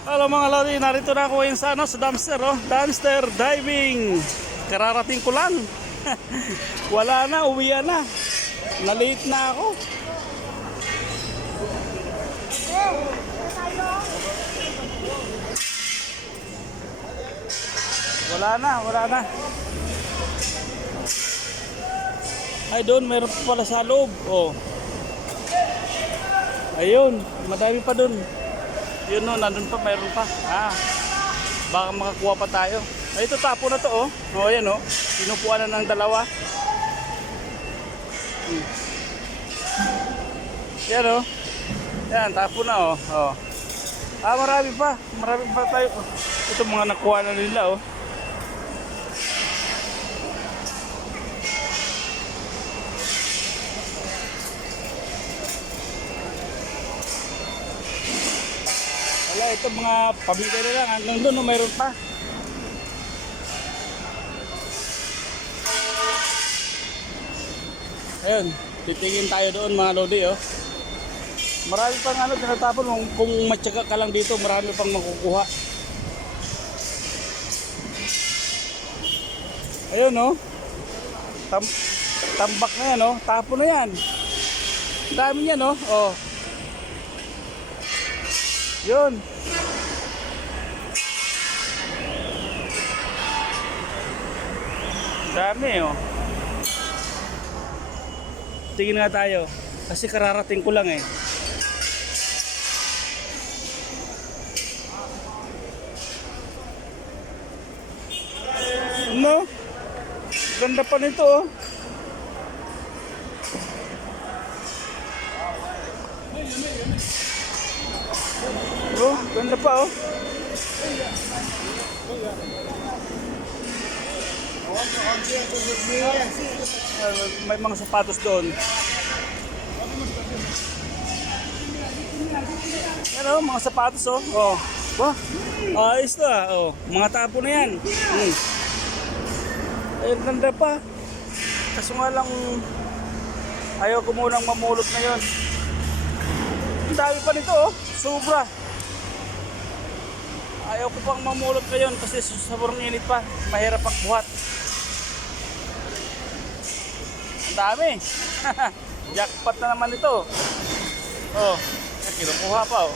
Hello mga lodi, narito na ako ngayon sa, sa dumpster, dumpster diving. Kararating ko lang. Wala na, uwian na. Na-late na ako. Wala na. Ay doon, meron pa pala sa loob. Oh. Ayun, madami pa doon. Yun no, nandun pa, mayroon pa. Baka makakuha pa tayo. Ay, ito tapo na to, oh. Oh, ayan, oh. Pinupuan na ng dalawa. Yan, oh. Yan, tapo na, oh. Oh. Marami pa. Marami pa tayo. Ito mga nakuha na nila, oh. Wala, ito mga pamilya na lang. Hanggang doon, no, mayroon pa. Ayun, titingin tayo doon mga lodi, oh. Marami pang tinatapon. Kung matyaga ka lang dito, marami pang makukuha. Ayun, oh. Tambak na yan, oh. Tapo na yan. Dami yan, oh. Oh. Yun. Dami, oh. Tingin nga tayo. Kasi kararating ko lang, eh. No? Ganda pa nito, oh. Oh, ganda pa, oh. May mga sapatos doon. Yan, oh, mga sapatos, oh. Oh. Wah, ayos na, oh. Mga tapo na yan. Ay, ganda pa. Kaso nga lang, ayaw ko munang mamulot na yun. Ang dami pa nito, oh. Sobra. Ayaw ko pang mamulot ngayon kasi sobrang init pa. Mahirap pagbuhat. Ang dami. Jackpot na naman ito. Oh, kinukuha pa, oh.